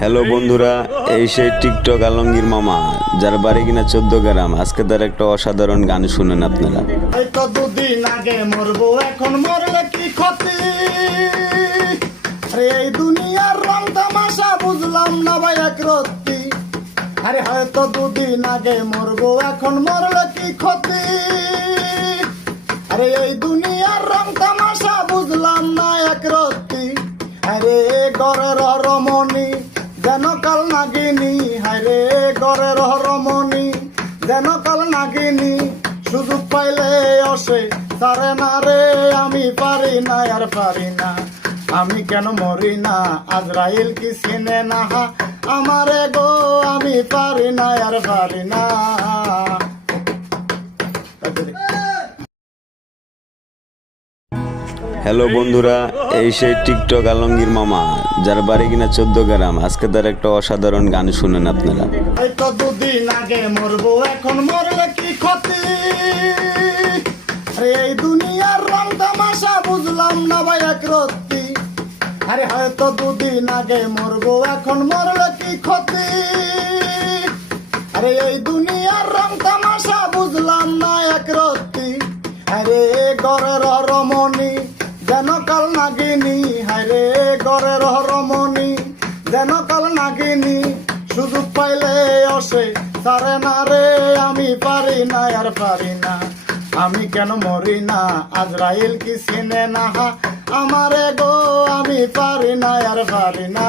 Hello বন্ধুরা, এই সেই টিকটক আলমগীর মামা, যার বাড়ি কিনা 14 গ্রাম। আজকে তার একটা অসাধারণ গান শুনেন আপনারা। এই তো দুদিন আগে মরবো, এখন মরলে কি ক্ষতি? আরে এই দুনিয়ার রং তামাশা বুঝলাম না ভাই এক রত্তি। আরে হয়তো দুদিন আগে মরবো, এখন মরলে কি ক্ষতি? আরে এই দুনিয়ার রং তামাশা বুঝলাম না এক রত্তি। আরে গড়ের রমণী যেন কাল নাগিনী, হায়রে গড়ের রমণী যেন কাল নাগিনী। সুযোগ পাইলে অসে তারে না রে, আমি পারি না আর পারি না। আমি কেন মরি না, আজরাইল কি চিনে না আমারে গো, আমি পারি না আর পারি না। হ্যালো বন্ধুরা, এই সেই টিকটক আলমগীর মামা, যার বাড়ি কিনা 14 গ্রাম। আজকে তার একটা অসাধারণ গান শুনেন আপনারা। এই তো দুদিন আগে মরবো, এখন মরলে কি ক্ষতি? আরে এই দুনিয়ার রং তামাশা বুঝলাম না ভাই এক রত্তি। আরে হয়তো দুদিন আগে মরবো, এখন মরলে কি ক্ষতি? আরে এই দুনিয়ার রং তামাশা বুঝলাম না এক রত্তি। আরে গড়ের রমণী যেন কাল নাগিনী, হায়রে গড়ের রমণী যেন কাল নাগিনী। সুযোগ পাইলে অসে তারে না রে, আমি পারি না আর পারি না। আমি কেন মরি না, আজরাইল কি চিনে না আমারে গো, আমি পারি না আর পারি না।